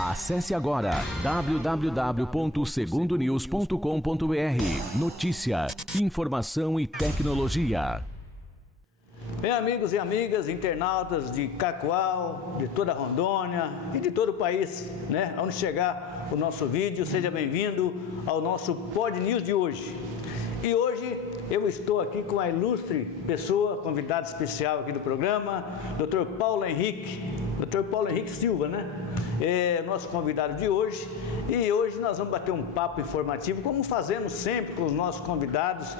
Acesse agora www.segundonews.com.br. Notícia, informação e tecnologia. Bem, amigos e amigas, internautas de Cacoal, de toda Rondônia e de todo o país, né? Onde chegar o nosso vídeo, seja bem-vindo ao nosso Pod News de hoje. E hoje eu estou aqui com a ilustre pessoa, convidado especial aqui do programa, Dr. Paulo Henrique Silva, né? É nosso convidado de hoje. E hoje nós vamos bater um papo informativo, como fazemos sempre com os nossos convidados,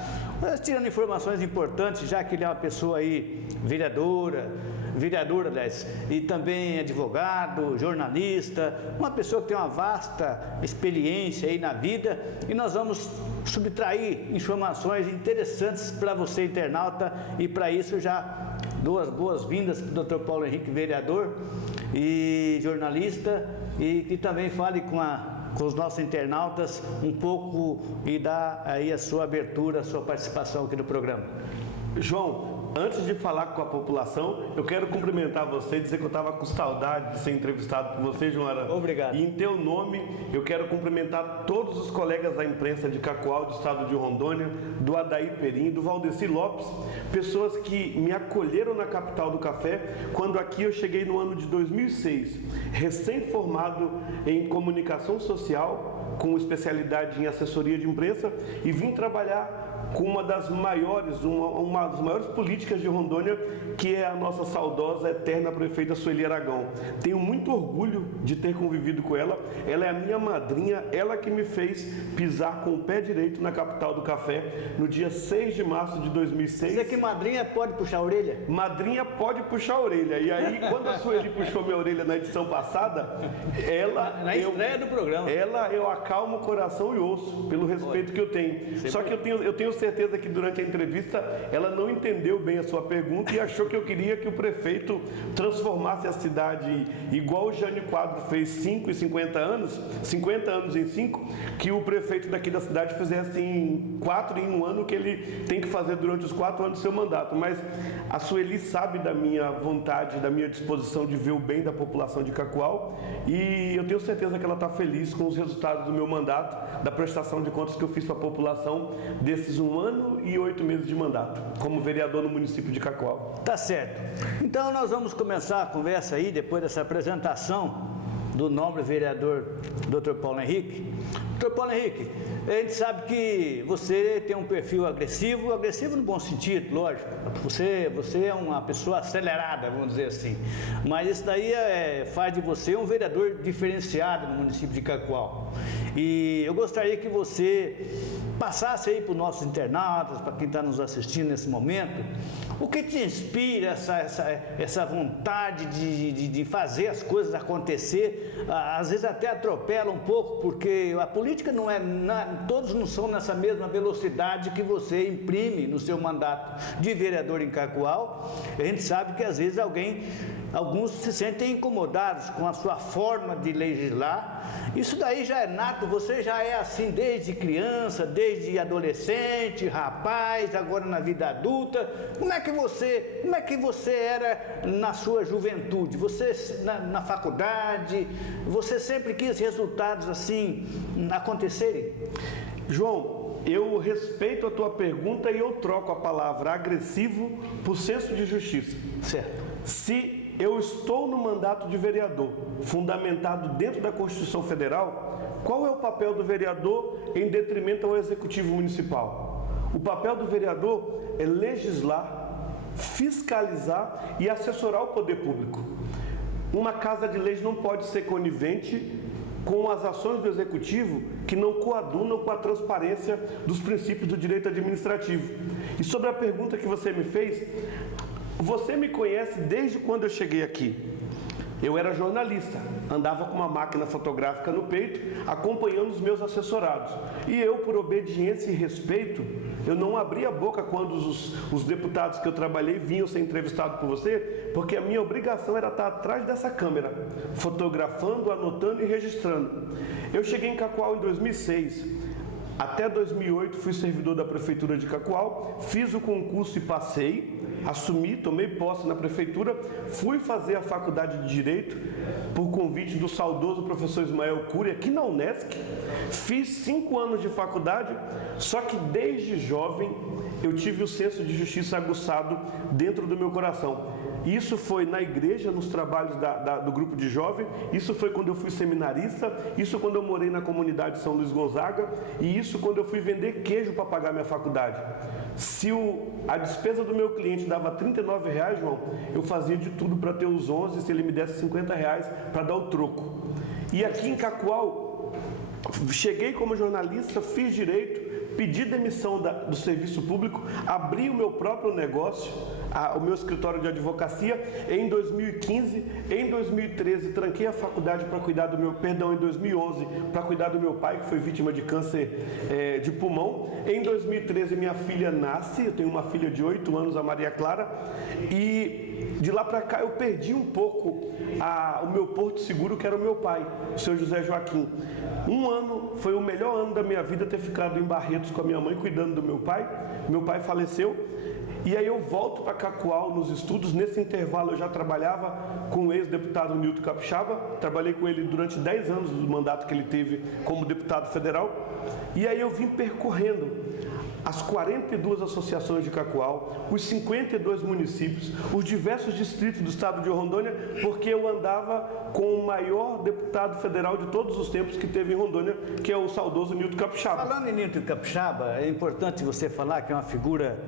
tirando informações importantes, já que ele é uma pessoa aí vereadora, e também advogado, jornalista, uma pessoa que tem uma vasta experiência aí na vida, e nós vamos subtrair informações interessantes para você, internauta, e para isso já dou as boas-vindas para o Dr. Paulo Henrique, vereador e jornalista, e que também fale com os nossos internautas um pouco e dá aí a sua abertura, a sua participação aqui no programa. João, antes de falar com a população, eu quero cumprimentar você e dizer que eu estava com saudade de ser entrevistado por você, João Aran. Obrigado. E em teu nome, eu quero cumprimentar todos os colegas da imprensa de Cacoal, do estado de Rondônia, do Adair Perim, do Valdeci Lopes, pessoas que me acolheram na capital do café, quando aqui eu cheguei no ano de 2006, recém-formado em comunicação social, com especialidade em assessoria de imprensa, e vim trabalhar com uma das maiores políticas de Rondônia, que é a nossa saudosa, eterna prefeita Sueli Aragão. Tenho muito orgulho de ter convivido com ela. Ela é a minha madrinha, ela que me fez pisar com o pé direito na capital do café no dia 6 de março de 2006. Você que madrinha pode puxar a orelha? Madrinha pode puxar a orelha. E aí, quando a Sueli puxou minha orelha na edição passada, na estreia do programa, eu acalmo o coração e osso, pelo respeito que eu tenho. Só que eu tenho certeza que durante a entrevista ela não entendeu bem a sua pergunta e achou que eu queria que o prefeito transformasse a cidade igual o Jânio Quadro fez 50 anos em 5, que o prefeito daqui da cidade fizesse em 4 em um ano, que ele tem que fazer durante os 4 anos do seu mandato. Mas a Sueli sabe da minha vontade, da minha disposição de ver o bem da população de Cacoal, e eu tenho certeza que ela está feliz com os resultados do meu mandato, da prestação de contas que eu fiz para a população desses 1 ano e 8 meses de mandato, como vereador no município de Cacoal. Tá certo. Então nós vamos começar a conversa aí, depois dessa apresentação do nobre vereador Dr. Paulo Henrique. Dr. Paulo Henrique, a gente sabe que você tem um perfil agressivo no bom sentido, lógico. Você é uma pessoa acelerada, vamos dizer assim. Mas isso daí faz de você um vereador diferenciado no município de Cacoal. E eu gostaria que você passasse aí para os nossos internautas, para quem está nos assistindo nesse momento, o que te inspira essa vontade de fazer as coisas acontecer. Às vezes até atropela um pouco, porque a política todos não são nessa mesma velocidade que você imprime no seu mandato de vereador em Cacoal. A gente sabe que às vezes alguns se sentem incomodados com a sua forma de legislar. Isso daí já é nato, você já é assim desde criança, desde adolescente, rapaz, agora na vida adulta. Como é que você era na sua juventude? Você na faculdade, você sempre quis resultados assim acontecerem? João, eu respeito a tua pergunta e eu troco a palavra agressivo por senso de justiça. Certo. Se eu estou no mandato de vereador, fundamentado dentro da Constituição Federal, qual é o papel do vereador em detrimento ao Executivo Municipal? O papel do vereador é legislar, fiscalizar e assessorar o poder público. Uma casa de leis não pode ser conivente com as ações do Executivo que não coadunam com a transparência dos princípios do direito administrativo. E sobre a pergunta que você me fez, você me conhece desde quando eu cheguei aqui. Eu era jornalista, andava com uma máquina fotográfica no peito, acompanhando os meus assessorados. E eu, por obediência e respeito, eu não abria a boca quando os deputados que eu trabalhei vinham ser entrevistados por você, porque a minha obrigação era estar atrás dessa câmera, fotografando, anotando e registrando. Eu cheguei em Cacoal em 2006. Até 2008 fui servidor da Prefeitura de Cacoal, fiz o concurso e passei, assumi, tomei posse na Prefeitura, fui fazer a faculdade de Direito por convite do saudoso professor Ismael Cury aqui na Unesc. Fiz 5 anos de faculdade, só que desde jovem eu tive o senso de justiça aguçado dentro do meu coração. Isso foi na igreja, nos trabalhos do grupo de jovem, isso foi quando eu fui seminarista, isso quando eu morei na comunidade de São Luís Gonzaga e isso quando eu fui vender queijo para pagar minha faculdade. Se a despesa do meu cliente dava R$39, João, eu fazia de tudo para ter os 11, se ele me desse R$50 para dar o troco. E aqui em Cacoal, cheguei como jornalista, fiz direito, pedi demissão do serviço público, abri o meu próprio negócio, o meu escritório de advocacia em 2015, em 2013 tranquei a faculdade para cuidar do meu, em 2011 para cuidar do meu pai que foi vítima de câncer de pulmão. Em 2013 minha filha nasce, eu tenho uma filha de 8 anos, a Maria Clara, e de lá para cá eu perdi um pouco o meu porto seguro, que era o meu pai, o seu José Joaquim. Um ano, foi o melhor ano da minha vida ter ficado em Barretos com a minha mãe cuidando do meu pai. Meu pai faleceu. E aí eu volto para Cacoal nos estudos. Nesse intervalo eu já trabalhava com o ex-deputado Nilton Capixaba. Trabalhei com ele durante 10 anos do mandato que ele teve como deputado federal. E aí eu vim percorrendo as 42 associações de Cacoal, os 52 municípios, os diversos distritos do estado de Rondônia, porque eu andava com o maior deputado federal de todos os tempos que teve em Rondônia, que é o saudoso Nilton Capixaba. Falando em Nilton Capixaba, é importante você falar que é uma figura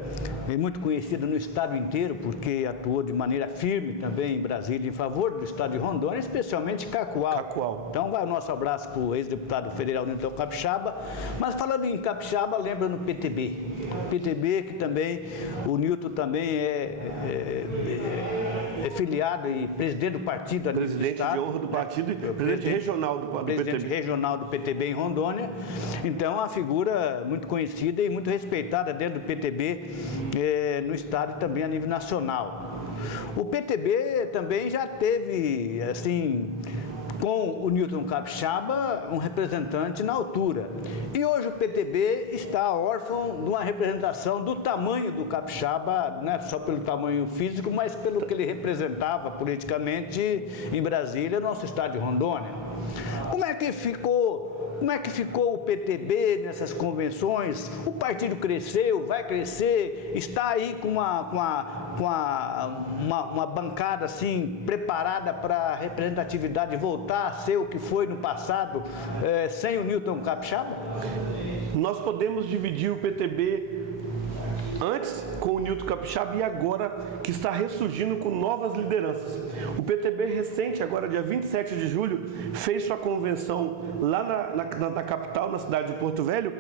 muito conhecida no estado inteiro, porque atuou de maneira firme também em Brasília em favor do estado de Rondônia, especialmente Cacoal. Então vai o nosso abraço para o ex-deputado federal Nilton Capixaba. Mas falando em Capixaba, lembra no PTB, que também, o Nilton também é filiado e presidente do partido. Presidente de honra do partido e presidente regional do PTB. Presidente regional do PTB em Rondônia. Então, uma figura muito conhecida e muito respeitada dentro do PTB no estado e também a nível nacional. O PTB também já teve, assim, com o Nilton Capixaba, um representante na altura. E hoje o PTB está órfão de uma representação do tamanho do Capixaba, não é só pelo tamanho físico, mas pelo que ele representava politicamente em Brasília, nosso estado de Rondônia. Como é que ficou o PTB nessas convenções? O partido cresceu, vai crescer, está aí com uma bancada assim preparada para a representatividade voltar a ser o que foi no passado, sem o Nilton Capixaba? Nós podemos dividir o PTB antes com o Nilton Capixaba e agora que está ressurgindo com novas lideranças. O PTB recente, agora dia 27 de julho, fez sua convenção lá na capital, na cidade de Porto Velho,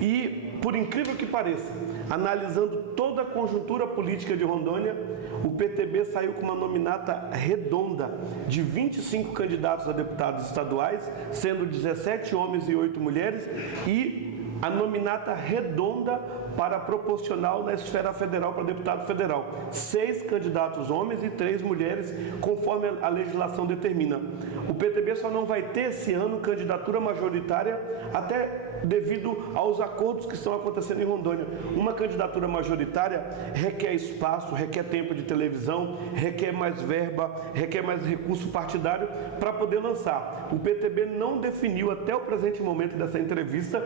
e, por incrível que pareça, analisando toda a conjuntura política de Rondônia, o PTB saiu com uma nominata redonda de 25 candidatos a deputados estaduais, sendo 17 homens e 8 mulheres, e a nominata redonda para proporcional na esfera federal para deputado federal. 6 candidatos homens e 3 mulheres, conforme a legislação determina. O PTB só não vai ter esse ano candidatura majoritária, até devido aos acordos que estão acontecendo em Rondônia. Uma candidatura majoritária requer espaço, requer tempo de televisão, requer mais verba, requer mais recurso partidário para poder lançar. O PTB não definiu até o presente momento dessa entrevista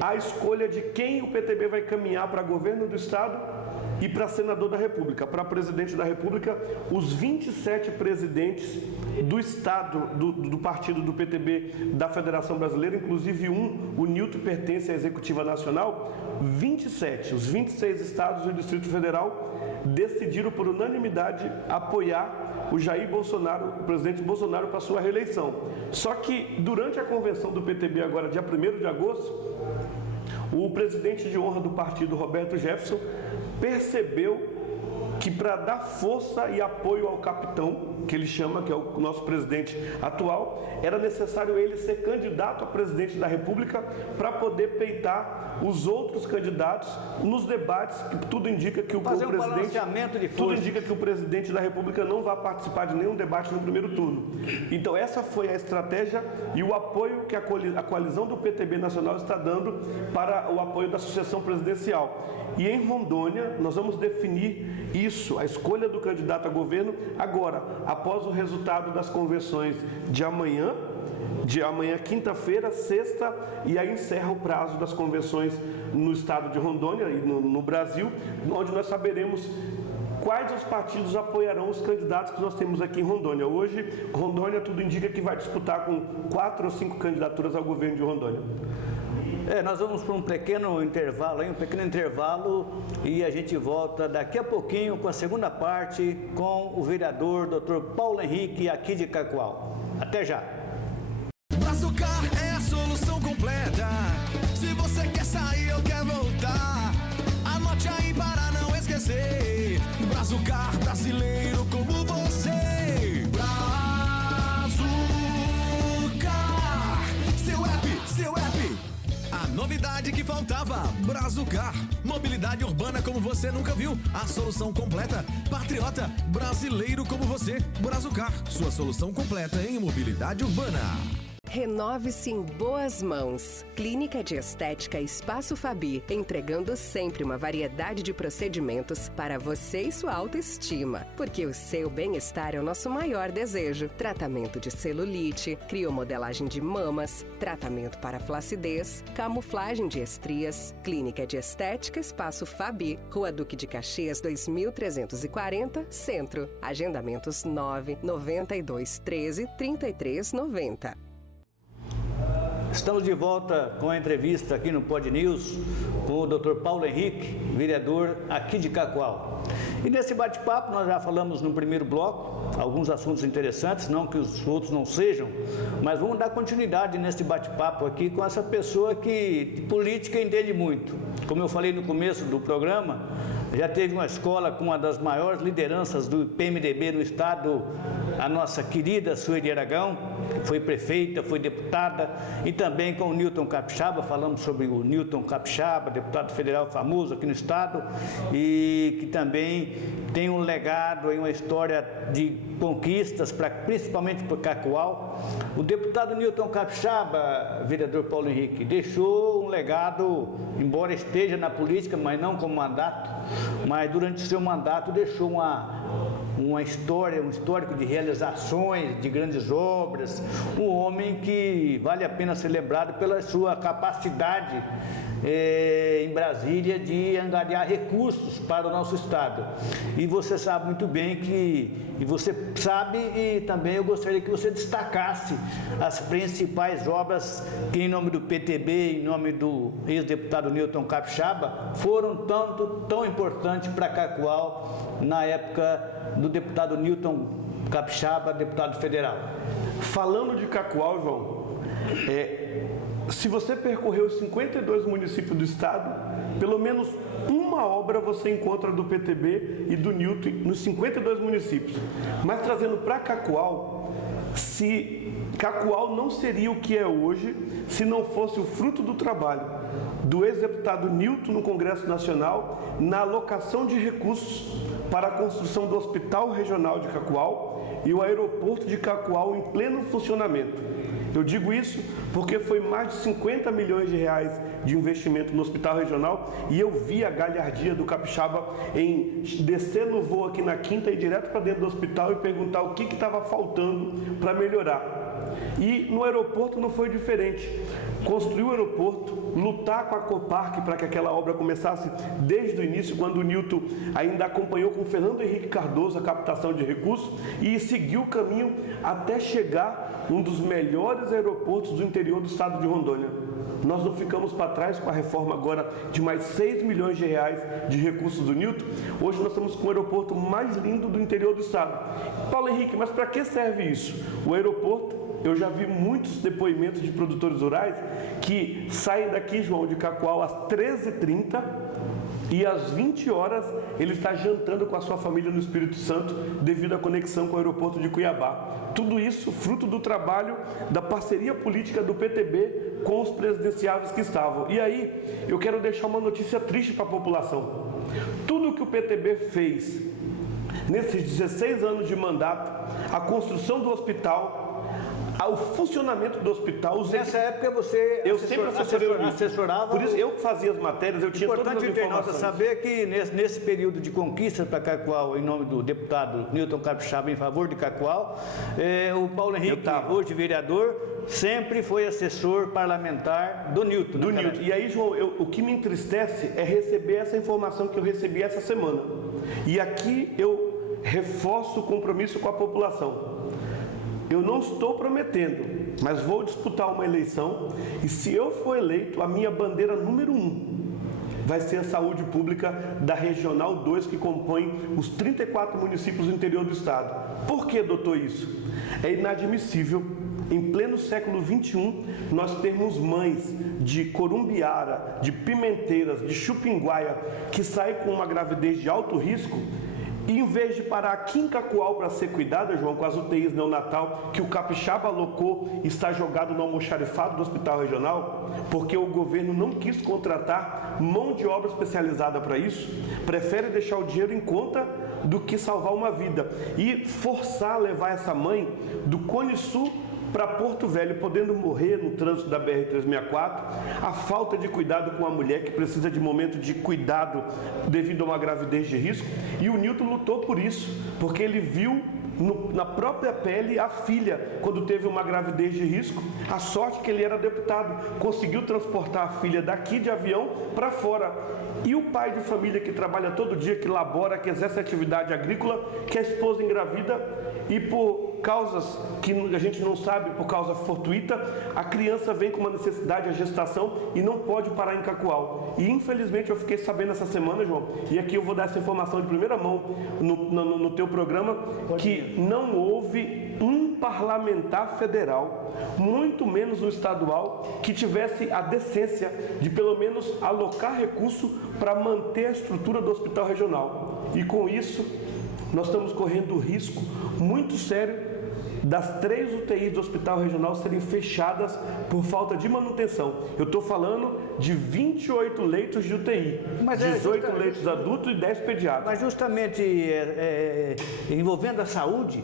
a escolha de quem o PTB vai caminhar para governo do estado e para senador da República. Para presidente da República, os 27 presidentes do estado, do partido do PTB da Federação Brasileira, inclusive o Nilton pertence à Executiva Nacional, 27, os 26 estados e o Distrito Federal decidiram por unanimidade apoiar o Jair Bolsonaro, o presidente Bolsonaro, para sua reeleição. Só que durante a convenção do PTB agora, dia 1º de agosto, o presidente de honra do partido, Roberto Jefferson, percebeu que para dar força e apoio ao capitão, que ele chama, que é o nosso presidente atual, era necessário ele ser candidato a presidente da República para poder peitar os outros candidatos nos debates, que tudo indica que o presidente da República não vai participar de nenhum debate no primeiro turno. Então essa foi a estratégia e o apoio que a coalizão do PTB Nacional está dando para o apoio da sucessão presidencial. E em Rondônia, nós vamos definir isso, a escolha do candidato a governo, agora, após o resultado das convenções de amanhã, quinta-feira, sexta, e aí encerra o prazo das convenções no estado de Rondônia e no Brasil, onde nós saberemos quais os partidos apoiarão os candidatos que nós temos aqui em Rondônia. Hoje, Rondônia, tudo indica que vai disputar com 4 ou 5 candidaturas ao governo de Rondônia. Nós vamos para um pequeno intervalo, e a gente volta daqui a pouquinho com a segunda parte com o vereador Dr. Paulo Henrique, aqui de Cacoal. Até já! Brazucar é a solução completa. Se você quer sair ou quer voltar, anote aí para não esquecer. Brazucar, brasileiro como você. Brazucar, seu app. A novidade que faltava, Brazucar. Mobilidade urbana como você nunca viu. A solução completa. Patriota, brasileiro como você. Brazucar, sua solução completa em mobilidade urbana. Renove-se em boas mãos. Clínica de Estética Espaço Fabi, entregando sempre uma variedade de procedimentos para você e sua autoestima. Porque o seu bem-estar é o nosso maior desejo. Tratamento de celulite, criomodelagem de mamas, tratamento para flacidez, camuflagem de estrias. Clínica de Estética Espaço Fabi, Rua Duque de Caxias 2340, Centro. Agendamentos 992133390. Estamos de volta com a entrevista aqui no Pod News com o Dr. Paulo Henrique, vereador aqui de Cacoal. E nesse bate-papo nós já falamos no primeiro bloco alguns assuntos interessantes, não que os outros não sejam, mas vamos dar continuidade nesse bate-papo aqui com essa pessoa que de política entende muito. Como eu falei no começo do programa, já teve uma escola com uma das maiores lideranças do PMDB no estado, a nossa querida Sueli Aragão, que foi prefeita, foi deputada, e também com o Newton Capixaba, falamos sobre o Newton Capixaba, deputado federal famoso aqui no estado, e que também tem um legado, uma história de conquistas, principalmente para Cacoal. O deputado Newton Capixaba, vereador Paulo Henrique, deixou um legado, embora esteja na política, mas não como mandato, mas durante o seu mandato deixou uma história, um histórico de realizações, de grandes obras, um homem que vale a pena ser lembrado pela sua capacidade em Brasília de angariar recursos para o nosso estado. E você sabe muito bem e você sabe, e também eu gostaria que você destacasse as principais obras que, em nome do PTB, em nome do ex-deputado Newton Capixaba, foram tão importantes para Cacoal na época do deputado Newton Capixaba, deputado federal. Falando de Cacoal, João, se você percorrer os 52 municípios do estado, pelo menos uma obra você encontra do PTB e do Newton nos 52 municípios. Mas trazendo para Cacoal, Cacoal não seria o que é hoje se não fosse o fruto do trabalho do ex-deputado Newton no Congresso Nacional na alocação de recursos para a construção do Hospital Regional de Cacoal e o aeroporto de Cacoal em pleno funcionamento. Eu digo isso porque foi mais de 50 milhões de reais de investimento no Hospital Regional e eu vi a galhardia do Capixaba em descer no voo aqui na quinta e ir direto para dentro do hospital e perguntar o que estava faltando para melhorar. E no aeroporto não foi diferente. Construir o aeroporto, lutar com a Coparc para que aquela obra começasse desde o início, quando o Newton ainda acompanhou com o Fernando Henrique Cardoso a captação de recursos e seguiu o caminho até chegar um dos melhores aeroportos do interior do estado de Rondônia. Nós não ficamos para trás com a reforma agora de mais 6 milhões de reais de recursos do Newton. Hoje nós estamos com o aeroporto mais lindo do interior do estado. Paulo Henrique, mas para que serve isso? O aeroporto, eu já vi muitos depoimentos de produtores rurais que saem daqui, João, de Cacoal às 13h30 e às 20 horas ele está jantando com a sua família no Espírito Santo devido à conexão com o aeroporto de Cuiabá. Tudo isso fruto do trabalho da parceria política do PTB com os presidenciáveis que estavam. E aí, eu quero deixar uma notícia triste para a população. Tudo que o PTB fez nesses 16 anos de mandato, a construção do hospital, o funcionamento do hospital... Nessa época você assessorava... Por isso, eu que fazia as matérias, eu tinha todas as informações. Importante saber que nesse período de conquista para Cacoal, em nome do deputado Newton Capixaba, em favor de Cacoal, o Paulo Henrique, hoje vereador, sempre foi assessor parlamentar do Newton. E aí, João, o que me entristece é receber essa informação que eu recebi essa semana. E aqui eu reforço o compromisso com a população. Eu não estou prometendo, mas vou disputar uma eleição e se eu for eleito, a minha bandeira número 1 vai ser a saúde pública da Regional 2, que compõe os 34 municípios do interior do estado. Por que, doutor, isso? É inadmissível, em pleno século XXI, nós termos mães de Corumbiara, de Pimenteiras, de Chupinguaia, que saem com uma gravidez de alto risco, e em vez de parar aqui em Cacoal para ser cuidada, João, com as UTIs neonatal que o Capixaba alocou, está jogado no almoxarifado do hospital regional, porque o governo não quis contratar mão de obra especializada para isso, prefere deixar o dinheiro em conta do que salvar uma vida e forçar a levar essa mãe do Cone Sul para Porto Velho, podendo morrer no trânsito da BR-364, a falta de cuidado com a mulher que precisa de momento de cuidado devido a uma gravidez de risco, e o Newton lutou por isso, porque ele viu na própria pele a filha, quando teve uma gravidez de risco. A sorte que ele era deputado, conseguiu transportar a filha daqui de avião para fora. E o pai de família que trabalha todo dia, que labora, que exerce atividade agrícola, que a esposa engravida e por causas que a gente não sabe, por causa fortuita, a criança vem com uma necessidade, a gestação, e não pode parar em Cacoal. E infelizmente eu fiquei sabendo essa semana, João, e aqui eu vou dar essa informação de primeira mão no teu programa, que não houve um parlamentar federal, muito menos um estadual, que tivesse a decência de pelo menos alocar recurso para manter a estrutura do hospital regional. E com isso, nós estamos correndo o risco muito sério das 3 UTIs do hospital regional serem fechadas por falta de manutenção. Eu estou falando de 28 leitos de UTI, 18 leitos adultos e 10 pediatras. Mas justamente envolvendo a saúde,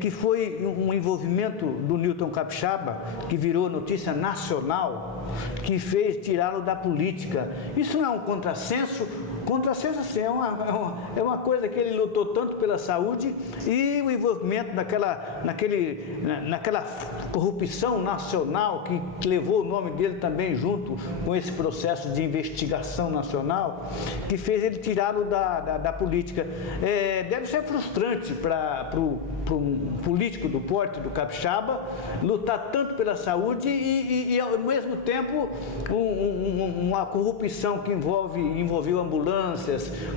que foi um envolvimento do Newton Capixaba, que virou notícia nacional, que fez tirá-lo da política. Isso não é um contrassenso? Contrassenso, assim, é uma coisa que ele lutou tanto pela saúde, e o envolvimento naquela corrupção nacional que levou o nome dele também junto com esse processo de investigação nacional, que fez ele tirá-lo da política. Deve ser frustrante para um político do porte do Capixaba lutar tanto pela saúde e ao mesmo tempo uma corrupção que envolveu ambulâncias,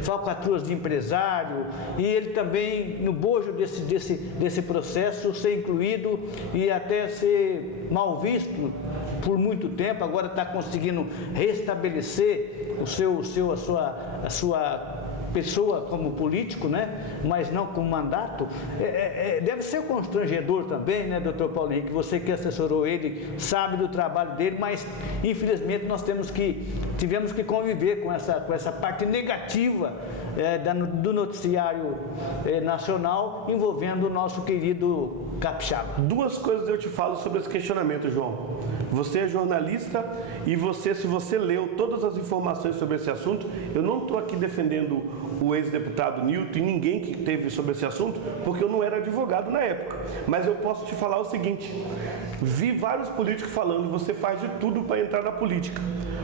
falcatruas de empresário, e ele também no bojo desse processo ser incluído e até ser mal visto por muito tempo. Agora está conseguindo restabelecer a sua pessoa como político, né? Mas não como mandato. Deve ser constrangedor também, né, doutor Paulo Henrique? Você que assessorou ele, sabe do trabalho dele, mas infelizmente nós tivemos que conviver com essa parte negativa do noticiário nacional envolvendo o nosso querido Capixaba. 2 coisas eu te falo sobre esse questionamento, João. Você é jornalista e se você leu todas as informações sobre esse assunto, eu não estou aqui defendendo o ex-deputado Newton e ninguém que teve sobre esse assunto, porque eu não era advogado na época. Mas eu posso te falar o seguinte: vi vários políticos falando, você faz de tudo para entrar na política,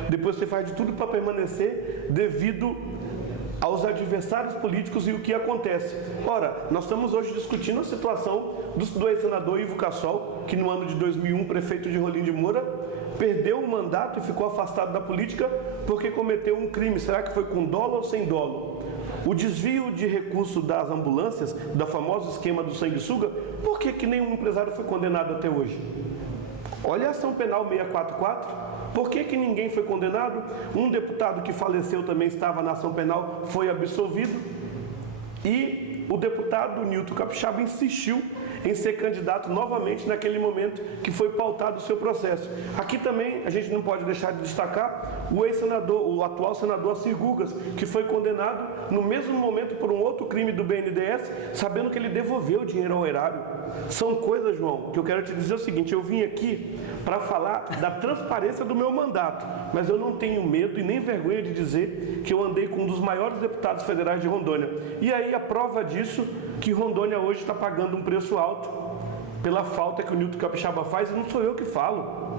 depois você faz de tudo para permanecer devido aos adversários políticos. E o que acontece? Ora, nós estamos hoje discutindo a situação do ex-senador Ivo Cassol, que no ano de 2001, prefeito de Rolim de Moura, perdeu o mandato e ficou afastado da política porque cometeu um crime. Será que foi com dolo ou sem dolo? O desvio de recurso das ambulâncias, do famoso esquema do sanguessuga, por que nenhum empresário foi condenado até hoje? Olha a ação penal 644, Por que ninguém foi condenado? Um deputado que faleceu também estava na ação penal, foi absolvido. E o deputado Nilton Capixaba insistiu em ser candidato novamente naquele momento que foi pautado o seu processo. Aqui também a gente não pode deixar de destacar o ex-senador, o atual senador Assir Gugas, que foi condenado no mesmo momento por um outro crime do BNDES, sabendo que ele devolveu o dinheiro ao erário. São coisas, João, que eu quero te dizer o seguinte: eu vim aqui para falar da transparência do meu mandato, mas eu não tenho medo e nem vergonha de dizer que eu andei com um dos maiores deputados federais de Rondônia. E aí a prova disso, que Rondônia hoje está pagando um preço alto pela falta que o Nilton Capixaba faz, e não sou eu que falo.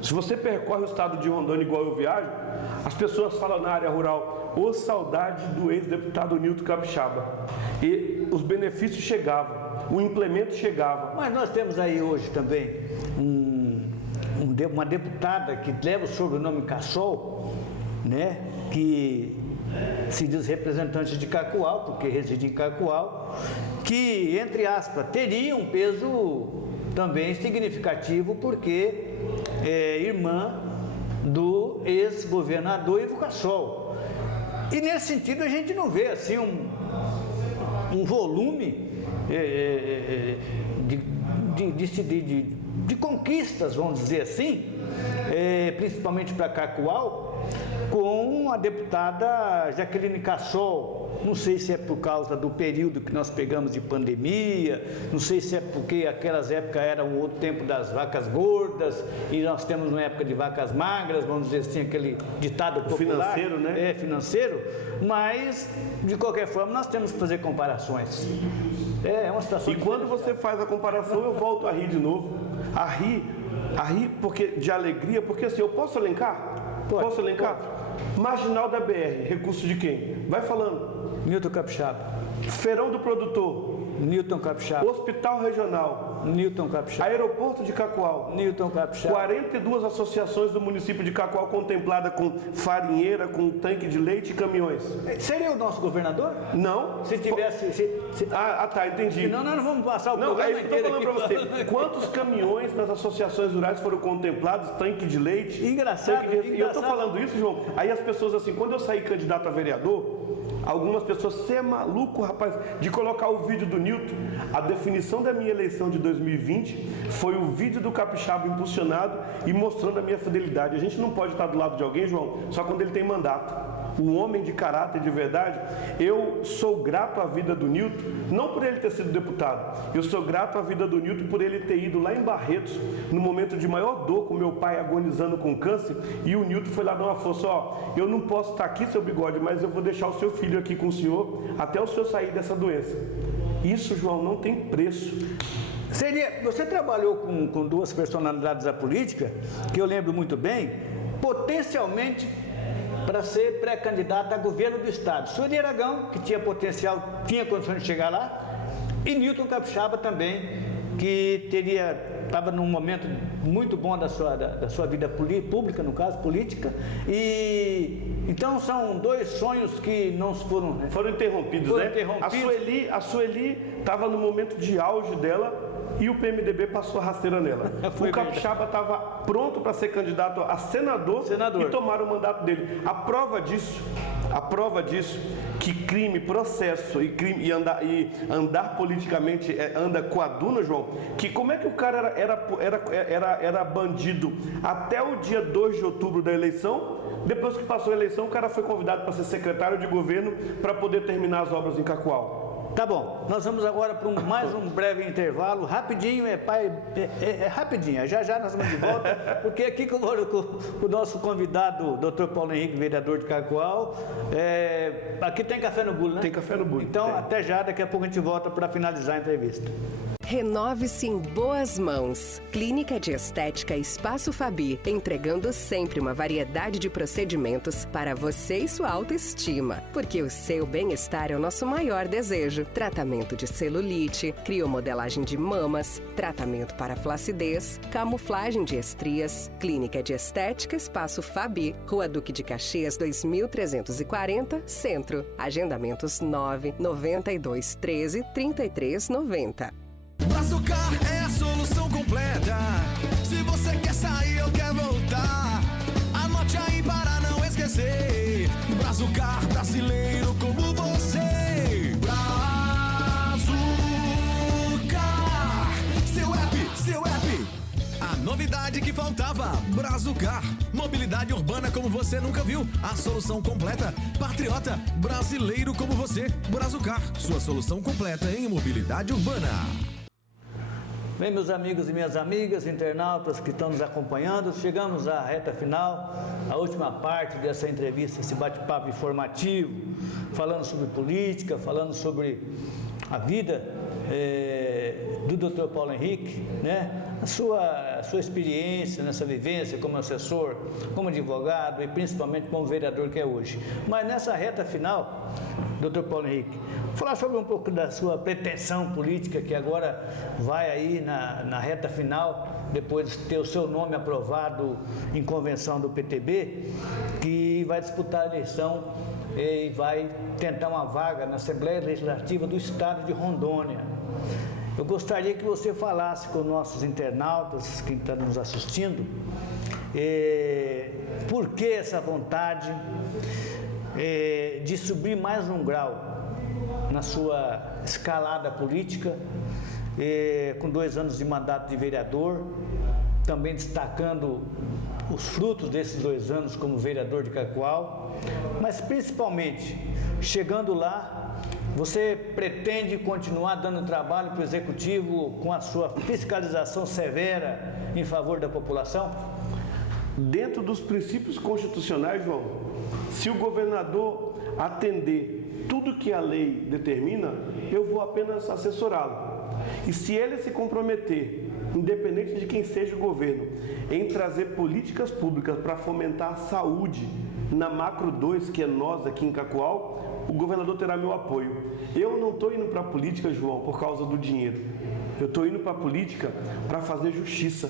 Se você percorre o estado de Rondônia igual eu viajo, as pessoas falam na área rural: ô saudade do ex-deputado Nilton Capixaba. E os benefícios chegavam, o implemento chegava. Mas nós temos aí hoje também uma deputada que leva o sobrenome Cassol, né? Que se diz representante de Cacoal, porque reside em Cacoal, que, entre aspas, teria um peso também significativo, porque é irmã do ex-governador Ivo Cassol. E nesse sentido a gente não vê assim um volume de conquistas, vamos dizer assim, principalmente para Cacoal, com a deputada Jaqueline Cassol. Não sei se é por causa do período que nós pegamos de pandemia, não sei se é porque aquelas épocas eram o outro tempo das vacas gordas e nós temos uma época de vacas magras, vamos dizer assim, aquele ditado popular. Financeiro, né? Financeiro, mas de qualquer forma nós temos que fazer comparações. É uma situação. E quando você faz a comparação, eu volto a rir de novo. A rir porque, de alegria, porque assim, eu posso elencar? Pode, posso elencar? Pode. Marginal da BR, recurso de quem? Vai falando. Nilton Capixaba. Feirão do Produtor. Nilton Capixaba. Hospital Regional. Nilton Capixaba. Aeroporto de Cacoal. Nilton Capixaba. 42 associações do município de Cacoal contemplada com farinheira, com tanque de leite e caminhões. Seria o nosso governador? Não. Se tivesse... Tá, entendi. Senão nós não vamos passar o programa é isso que eu tô falando inteiro pra aqui. você. Quantos caminhões das associações rurais foram contemplados, tanque de leite? Engraçado. E eu tô falando isso, João, aí as pessoas assim, quando eu saí candidato a vereador, algumas pessoas, você é maluco, rapaz, de colocar o vídeo do Nilton. A definição da minha eleição de 2020 foi o vídeo do Capixaba impulsionado e mostrando a minha fidelidade. A gente não pode estar do lado de alguém, João, só quando ele tem mandato. Um homem de caráter de verdade. Eu sou grato à vida do Nilton, não por ele ter sido deputado, eu sou grato à vida do Nilton por ele ter ido lá em Barretos, no momento de maior dor, com meu pai agonizando com câncer, e o Nilton foi lá dar uma força: eu não posso estar aqui, seu Bigode, mas eu vou deixar o seu filho aqui com o senhor até o senhor sair dessa doença. Isso, João, não tem preço. Você trabalhou com duas personalidades da política, que eu lembro muito bem, potencialmente para ser pré-candidato a governo do estado. Sueli Aragão, que tinha potencial, tinha condições de chegar lá, e Nilton Capixaba também, que estava num momento muito bom da sua vida pública, no caso, política, e então são dois sonhos que não foram interrompidos, né? A Sueli estava no momento de auge dela e o PMDB passou a rasteira nela. O Capixaba estava pronto para ser candidato a senador e tomaram o mandato dele. A prova disso, que crime, processo e andar politicamente anda com a Duna, João, que como é que o cara era bandido até o dia 2 de outubro da eleição? Depois que passou a eleição, o cara foi convidado para ser secretário de governo para poder terminar as obras em Cacoal. Tá bom, nós vamos agora para mais um breve intervalo, rapidinho, rapidinho, já nós vamos de volta, porque aqui com o nosso convidado, Dr. Paulo Henrique, vereador de Cacoal, aqui tem café no bule, né? Tem café no bule. Então, até já, daqui a pouco a gente volta para finalizar a entrevista. Renove-se em boas mãos. Clínica de Estética Espaço Fabi, entregando sempre uma variedade de procedimentos para você e sua autoestima, porque o seu bem-estar é o nosso maior desejo. Tratamento de celulite, criomodelagem de mamas, tratamento para flacidez, camuflagem de estrias. Clínica de Estética Espaço Fabi, Rua Duque de Caxias 2340, Centro. Agendamentos 992 13 33 90. Brazucar é a solução completa. Se você quer sair ou quer voltar, novidade que faltava, Brazucar. Mobilidade urbana como você nunca viu. A solução completa, patriota, brasileiro como você. Brazucar, sua solução completa em mobilidade urbana. Bem, meus amigos e minhas amigas, internautas que estão nos acompanhando, chegamos à reta final, a última parte dessa entrevista, esse bate-papo informativo, falando sobre política, falando sobre a vida do Dr. Paulo Henrique, né? A sua experiência nessa vivência como assessor, como advogado e principalmente como vereador que é hoje. Mas nessa reta final, Dr. Paulo Henrique, falar sobre um pouco da sua pretensão política, que agora vai aí na reta final, depois de ter o seu nome aprovado em convenção do PTB, que vai disputar a eleição e vai tentar uma vaga na Assembleia Legislativa do Estado de Rondônia. Eu gostaria que você falasse com nossos internautas que estão nos assistindo, por que essa vontade de subir mais um grau na sua escalada política, com 2 anos de mandato de vereador, também destacando os frutos desses 2 anos como vereador de Cacoal, mas principalmente, chegando lá, você pretende continuar dando trabalho para o Executivo com a sua fiscalização severa em favor da população? Dentro dos princípios constitucionais, João, se o governador atender tudo que a lei determina, eu vou apenas assessorá-lo. E se ele se comprometer, independente de quem seja o governo, em trazer políticas públicas para fomentar a saúde na Macro 2, que é nós aqui em Cacoal, o governador terá meu apoio. Eu não estou indo para a política, João, por causa do dinheiro. Eu estou indo para a política para fazer justiça,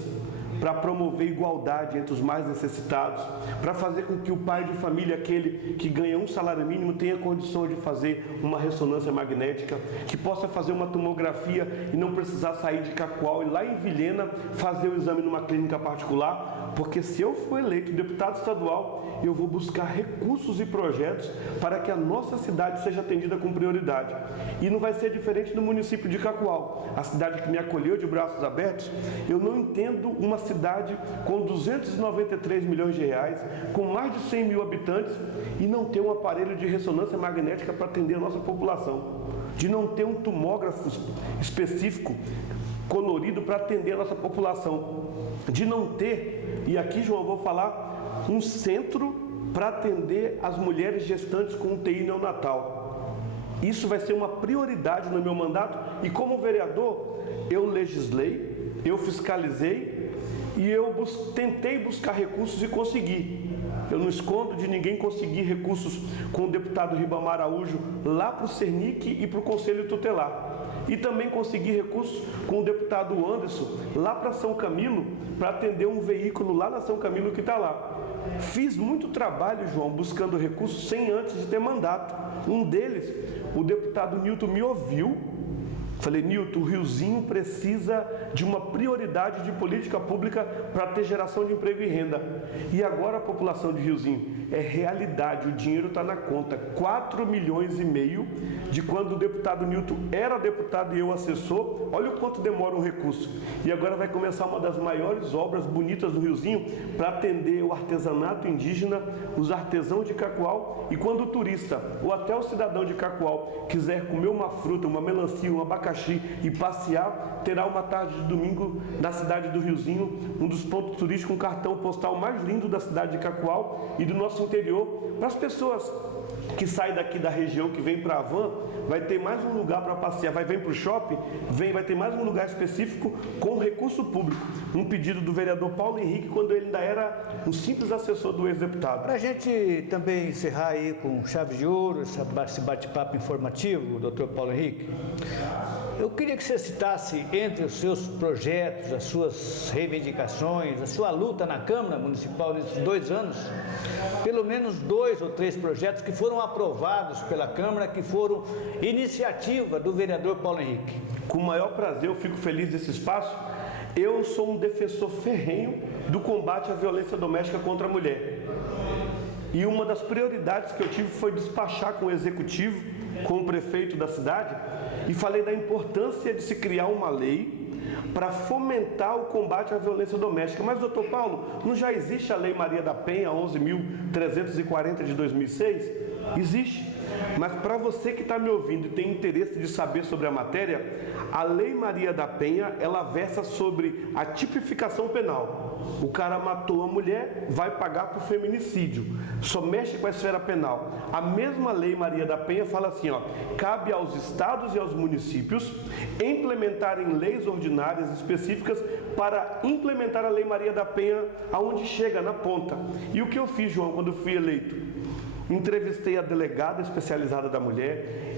para promover igualdade entre os mais necessitados, para fazer com que o pai de família, aquele que ganha um salário mínimo, tenha condição de fazer uma ressonância magnética, que possa fazer uma tomografia e não precisar sair de Cacoal e lá em Vilhena fazer o exame numa clínica particular, porque se eu for eleito deputado estadual, eu vou buscar recursos e projetos para que a nossa cidade seja atendida com prioridade. E não vai ser diferente do município de Cacoal, a cidade que me acolheu de braços abertos. Eu não entendo uma cidade com 293 milhões de reais, com mais de 100 mil habitantes e não ter um aparelho de ressonância magnética para atender a nossa população, de não ter um tomógrafo específico, colorido para atender a nossa população, de não ter, e aqui, João, eu vou falar, um centro para atender as mulheres gestantes com UTI neonatal. Isso vai ser uma prioridade no meu mandato e como vereador eu legislei, eu fiscalizei e eu tentei buscar recursos e consegui. Eu não escondo de ninguém conseguir recursos com o deputado Ribamar Araújo lá para o Cernic e para o Conselho Tutelar. E também consegui recursos com o deputado Anderson lá para São Camilo, para atender um veículo lá na São Camilo que está lá. Fiz muito trabalho, João, buscando recursos sem antes de ter mandato. Um deles, o deputado Nilton me ouviu. Falei, Nilton, o Riozinho precisa de uma prioridade de política pública para ter geração de emprego e renda. E agora a população de Riozinho é realidade, o dinheiro está na conta. 4,5 milhões de quando o deputado Nilton era deputado e eu assessor. Olha o quanto demora um recurso. E agora vai começar uma das maiores obras bonitas do Riozinho para atender o artesanato indígena, os artesãos de Cacoal. E quando o turista ou até o cidadão de Cacoal quiser comer uma fruta, uma melancia, um abacaxi e passear, terá uma tarde de domingo na cidade do Riozinho, um dos pontos turísticos, um cartão postal mais lindo da cidade de Cacoal e do nosso interior. Para as pessoas que saem daqui da região, que vem para a van, vai ter mais um lugar para passear, vai para o shopping, vai ter mais um lugar específico com recurso público. Um pedido do vereador Paulo Henrique, quando ele ainda era um simples assessor do ex-deputado. Para a gente também encerrar aí com chave de ouro, esse bate-papo informativo, doutor Paulo Henrique, eu queria que você citasse entre os seus projetos, as suas reivindicações, a sua luta na Câmara Municipal nesses 2 anos, pelo menos 2 ou 3 projetos que foram aprovados pela Câmara, que foram iniciativa do vereador Paulo Henrique. Com o maior prazer, eu fico feliz desse espaço. Eu sou um defensor ferrenho do combate à violência doméstica contra a mulher. E uma das prioridades que eu tive foi despachar com o executivo, com o prefeito da cidade, e falei da importância de se criar uma lei para fomentar o combate à violência doméstica. Mas, doutor Paulo, não já existe a Lei Maria da Penha 11.340 de 2006? Existe. Mas para você que está me ouvindo e tem interesse de saber sobre a matéria, a Lei Maria da Penha, ela versa sobre a tipificação penal. O cara matou a mulher, vai pagar por feminicídio. Só mexe com a esfera penal. A mesma Lei Maria da Penha fala assim, ó, cabe aos estados e aos municípios implementarem leis ordinárias específicas para implementar a Lei Maria da Penha aonde chega, na ponta. E o que eu fiz, João, quando fui eleito? Entrevistei a delegada especializada da mulher,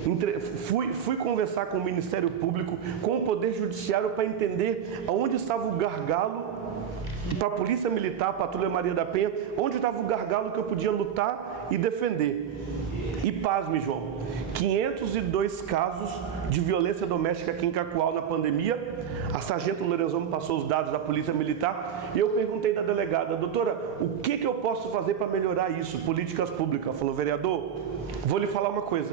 fui conversar com o Ministério Público, com o Poder Judiciário para entender aonde estava o gargalo, para a Polícia Militar, a Patrulha Maria da Penha, onde estava o gargalo que eu podia lutar e defender. E pasme, João, 502 casos de violência doméstica aqui em Cacoal na pandemia. A sargento Lorenzon me passou os dados da Polícia Militar e eu perguntei da delegada, doutora, o que eu posso fazer para melhorar isso? Políticas públicas. Ela falou, vereador, vou lhe falar uma coisa.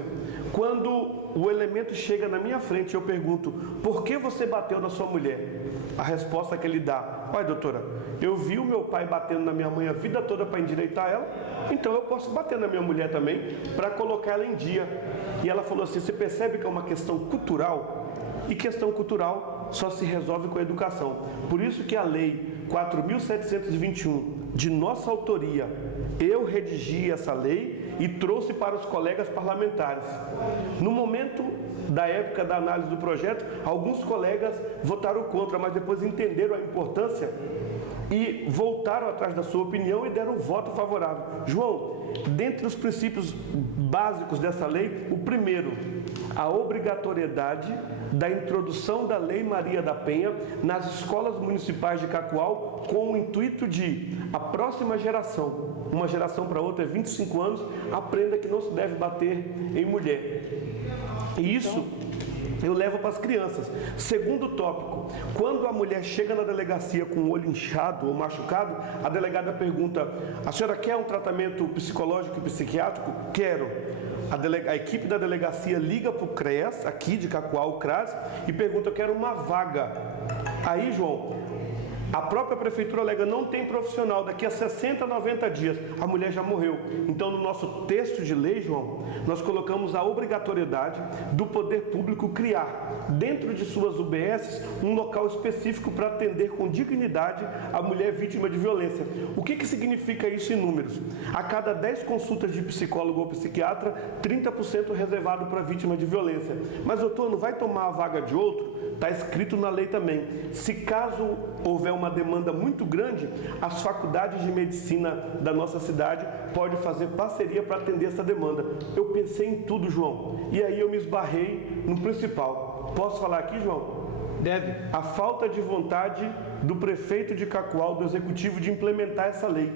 Quando o elemento chega na minha frente, eu pergunto, por que você bateu na sua mulher? A resposta que ele dá, olha, doutora, eu vi o meu pai batendo na minha mãe a vida toda para endireitar ela, então eu posso bater na minha mulher também para colocar ela em dia. E ela falou assim, você percebe que é uma questão cultural? E questão cultural só se resolve com a educação. Por isso que a Lei 4.721, de nossa autoria, eu redigi essa lei e trouxe para os colegas parlamentares. No momento da época da análise do projeto, alguns colegas votaram contra, mas depois entenderam a importância e voltaram atrás da sua opinião e deram um voto favorável. João, dentre os princípios básicos dessa lei, o primeiro, a obrigatoriedade da introdução da Lei Maria da Penha nas escolas municipais de Cacoal, com o intuito de a próxima geração, uma geração para outra, 25 anos, aprenda que não se deve bater em mulher. E isso eu levo para as crianças. Segundo tópico, quando a mulher chega na delegacia com o olho inchado ou machucado, a delegada pergunta, a senhora quer um tratamento psicológico e psiquiátrico? Quero. A equipe da delegacia liga para o CREAS, aqui de Cacoal, o CRAS, e pergunta, eu quero uma vaga. Aí, João, a própria prefeitura alega, não tem profissional, daqui a 60, 90 dias, a mulher já morreu. Então, no nosso texto de lei, João, nós colocamos a obrigatoriedade do poder público criar, dentro de suas UBSs, um local específico para atender com dignidade a mulher vítima de violência. O que significa isso em números? A cada 10 consultas de psicólogo ou psiquiatra, 30% reservado para vítima de violência. Mas, doutor, não vai tomar a vaga de outro? Está escrito na lei também. Se caso houver uma demanda muito grande, as faculdades de medicina da nossa cidade podem fazer parceria para atender essa demanda. Eu pensei em tudo, João, e aí eu me esbarrei no principal. Posso falar aqui, João? Deve. A falta de vontade do prefeito de Cacoal, do executivo, de implementar essa lei.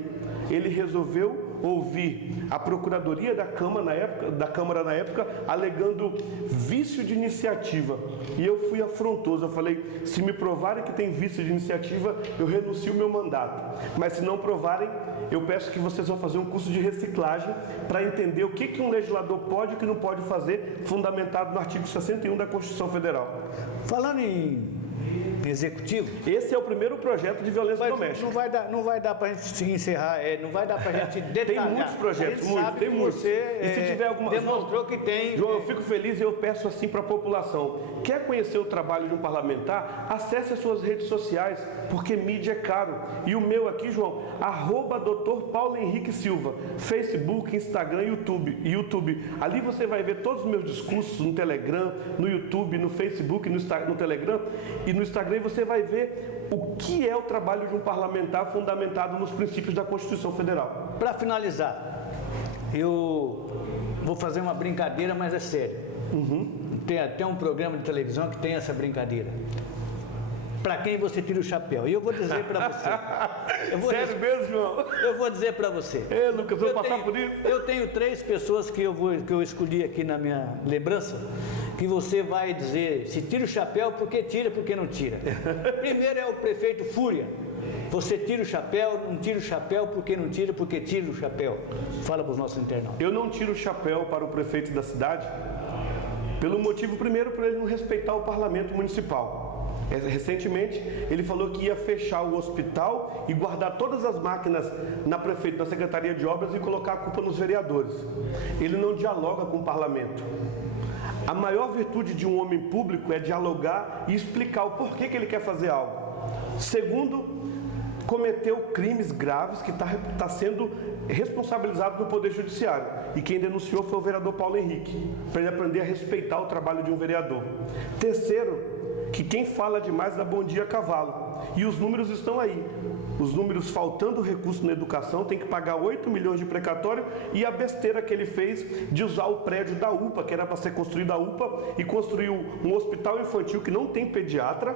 Ele resolveu ouvir a Procuradoria da Câmara na época, alegando vício de iniciativa. E eu fui afrontoso, eu falei, se me provarem que tem vício de iniciativa, eu renuncio o meu mandato. Mas se não provarem, eu peço que vocês vão fazer um curso de reciclagem para entender o que um legislador pode e o que não pode fazer, fundamentado no artigo 61 da Constituição Federal. Falando em executivo, esse é o primeiro projeto de violência doméstica. Não vai dar para a gente se encerrar, não vai dar para a gente detalhar. Tem muitos projetos, tem muitos. Você e se tiver alguma... demonstrou que tem. João, eu fico feliz e eu peço assim para a população. Quer conhecer o trabalho de um parlamentar? Acesse as suas redes sociais, porque mídia é caro. E o meu aqui, João, @Dr. Paulo Henrique Silva, Facebook, Instagram e YouTube. Ali você vai ver todos os meus discursos no Telegram, no YouTube, no Facebook, no Telegram e no Instagram, você vai ver o que é o trabalho de um parlamentar fundamentado nos princípios da Constituição Federal. Para finalizar, eu vou fazer uma brincadeira, mas é sério. Tem até um programa de televisão que tem essa brincadeira. Para quem você tira o chapéu? E eu vou dizer para você. Sério mesmo, João? Eu vou dizer para você. Lucas, eu vou passar por isso? Eu tenho 3 pessoas que eu escolhi aqui na minha lembrança, que você vai dizer se tira o chapéu, porque tira, porque não tira. Primeiro é o prefeito Fúria. Você tira o chapéu, não tira o chapéu, porque não tira, porque tira o chapéu. Fala para os nossos internautas. Eu não tiro o chapéu para o prefeito da cidade, pelo motivo, primeiro, para ele não respeitar o parlamento municipal. Recentemente, ele falou que ia fechar o hospital e guardar todas as máquinas na prefeitura, na Secretaria de Obras e colocar a culpa nos vereadores. Ele não dialoga com o parlamento. A maior virtude de um homem público é dialogar e explicar o porquê que ele quer fazer algo. Segundo, cometeu crimes graves que está sendo responsabilizado no Poder Judiciário. E quem denunciou foi o vereador Paulo Henrique, para ele aprender a respeitar o trabalho de um vereador. Terceiro, que quem fala demais dá bom dia a cavalo. E os números estão aí. Os números faltando recurso na educação, tem que pagar 8 milhões de precatório, e a besteira que ele fez de usar o prédio da UPA, que era para ser construído a UPA, e construiu um hospital infantil que não tem pediatra,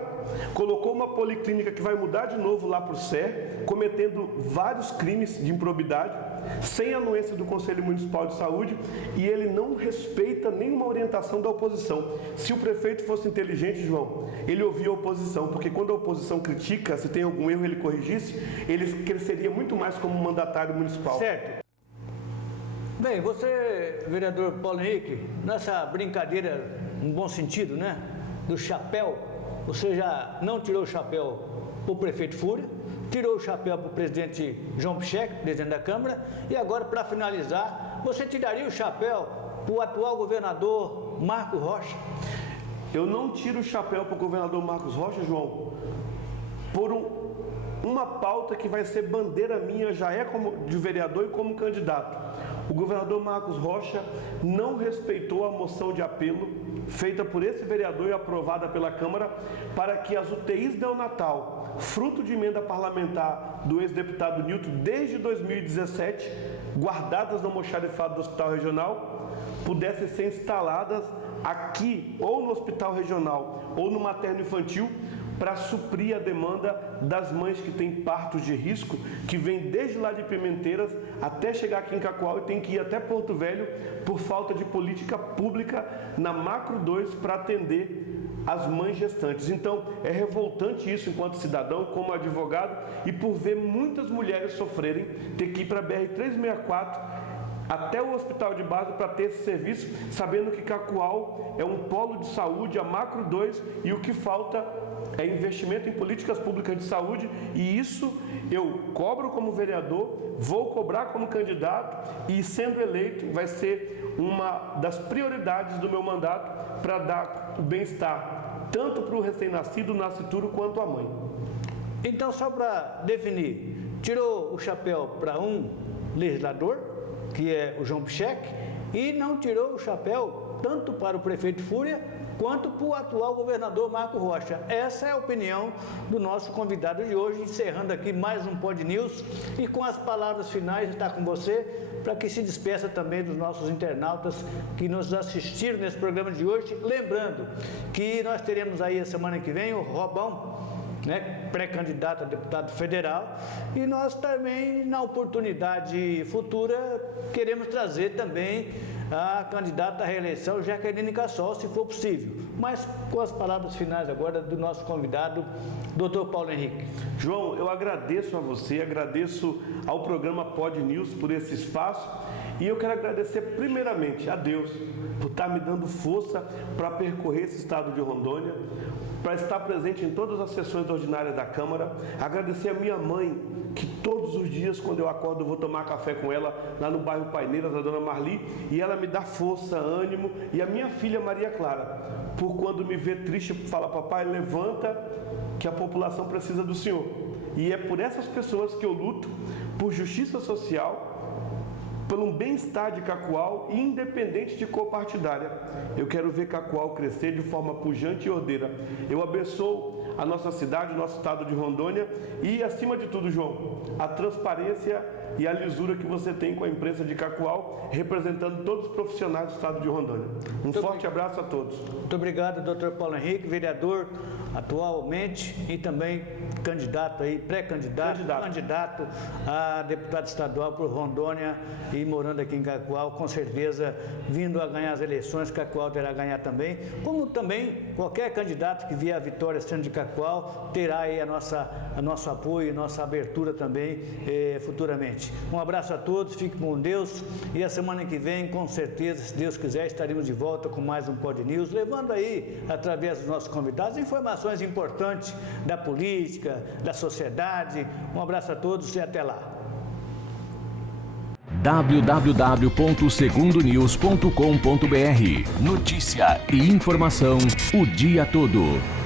colocou uma policlínica que vai mudar de novo lá para o SER, cometendo vários crimes de improbidade, sem anuência do Conselho Municipal de Saúde, e ele não respeita nenhuma orientação da oposição. Se o prefeito fosse inteligente, João, ele ouvia a oposição, porque quando a oposição critica, se tem algum erro ele corrigisse, ele cresceria muito mais como mandatário municipal. Certo. Bem, você, vereador Paulo Henrique, nessa brincadeira, no bom sentido, né, do chapéu, você já não tirou o chapéu para o prefeito Fúria, tirou o chapéu para o presidente João Pichek, presidente da Câmara, e agora, para finalizar, você tiraria o chapéu para o atual governador Marcos Rocha? Eu não tiro o chapéu para o governador Marcos Rocha, João, por uma pauta que vai ser bandeira minha, já é como de vereador e como candidato. O governador Marcos Rocha não respeitou a moção de apelo feita por esse vereador e aprovada pela Câmara para que as UTIs neonatal, fruto de emenda parlamentar do ex-deputado Nilton desde 2017, guardadas no almoxarifado do Hospital Regional, pudessem ser instaladas aqui, ou no Hospital Regional, ou no Materno Infantil, para suprir a demanda das mães que têm partos de risco, que vêm desde lá de Pimenteiras até chegar aqui em Cacoal e tem que ir até Porto Velho por falta de política pública na Macro 2 para atender as mães gestantes. Então, é revoltante isso enquanto cidadão, como advogado, e por ver muitas mulheres sofrerem, ter que ir para a BR-364 até o hospital de base para ter esse serviço, sabendo que Cacoal é um polo de saúde, a Macro 2, e o que falta é investimento em políticas públicas de saúde, e isso eu cobro como vereador, vou cobrar como candidato, e sendo eleito vai ser uma das prioridades do meu mandato para dar o bem-estar tanto para o recém-nascido, nascituro, quanto a mãe. Então, só para definir, tirou o chapéu para um legislador, que é o João Pichek, e não tirou o chapéu tanto para o prefeito Fúria quanto para o atual governador Marcos Rocha. Essa é a opinião do nosso convidado de hoje, encerrando aqui mais um Pod News, e com as palavras finais está com você, para que se despeça também dos nossos internautas que nos assistiram nesse programa de hoje. Lembrando que nós teremos aí a semana que vem o Robão, né, pré-candidato a deputado federal, e nós também, na oportunidade futura, queremos trazer também a candidata à reeleição, Jaqueline Cassol, se for possível. Mas com as palavras finais agora do nosso convidado, Dr. Paulo Henrique. João, eu agradeço a você, agradeço ao programa Pod News por esse espaço, e eu quero agradecer primeiramente a Deus por estar me dando força para percorrer esse estado de Rondônia, para estar presente em todas as sessões ordinárias da Câmara, agradecer a minha mãe, que todos os dias, quando eu acordo, eu vou tomar café com ela, lá no bairro Paineiras, a dona Marli, e ela me dá força, ânimo, e a minha filha Maria Clara, por quando me vê triste, fala: papai, levanta, que a população precisa do senhor. E é por essas pessoas que eu luto, por justiça social, pelo bem-estar de Cacoal, independente de cor partidária. Eu quero ver Cacoal crescer de forma pujante e ordeira. Eu abençoo a nossa cidade, o nosso estado de Rondônia, e, acima de tudo, João, a transparência e a lisura que você tem com a imprensa de Cacoal, representando todos os profissionais do estado de Rondônia. Um forte abraço a todos. Muito obrigado, Dr. Paulo Henrique, vereador atualmente e também candidato aí, pré-candidato, candidato a deputado estadual por Rondônia e morando aqui em Cacoal, com certeza vindo a ganhar as eleições, Cacoal terá a ganhar também, como também qualquer candidato que vier a vitória sendo de Cacoal terá aí nosso apoio e nossa abertura também futuramente. Um abraço a todos, fiquem com Deus, e a semana que vem, com certeza, se Deus quiser, estaremos de volta com mais um Pod News, levando aí, através dos nossos convidados, informações informações importantes da política, da sociedade. Um abraço a todos e até lá. www.segundonews.com.br. Notícia e informação o dia todo.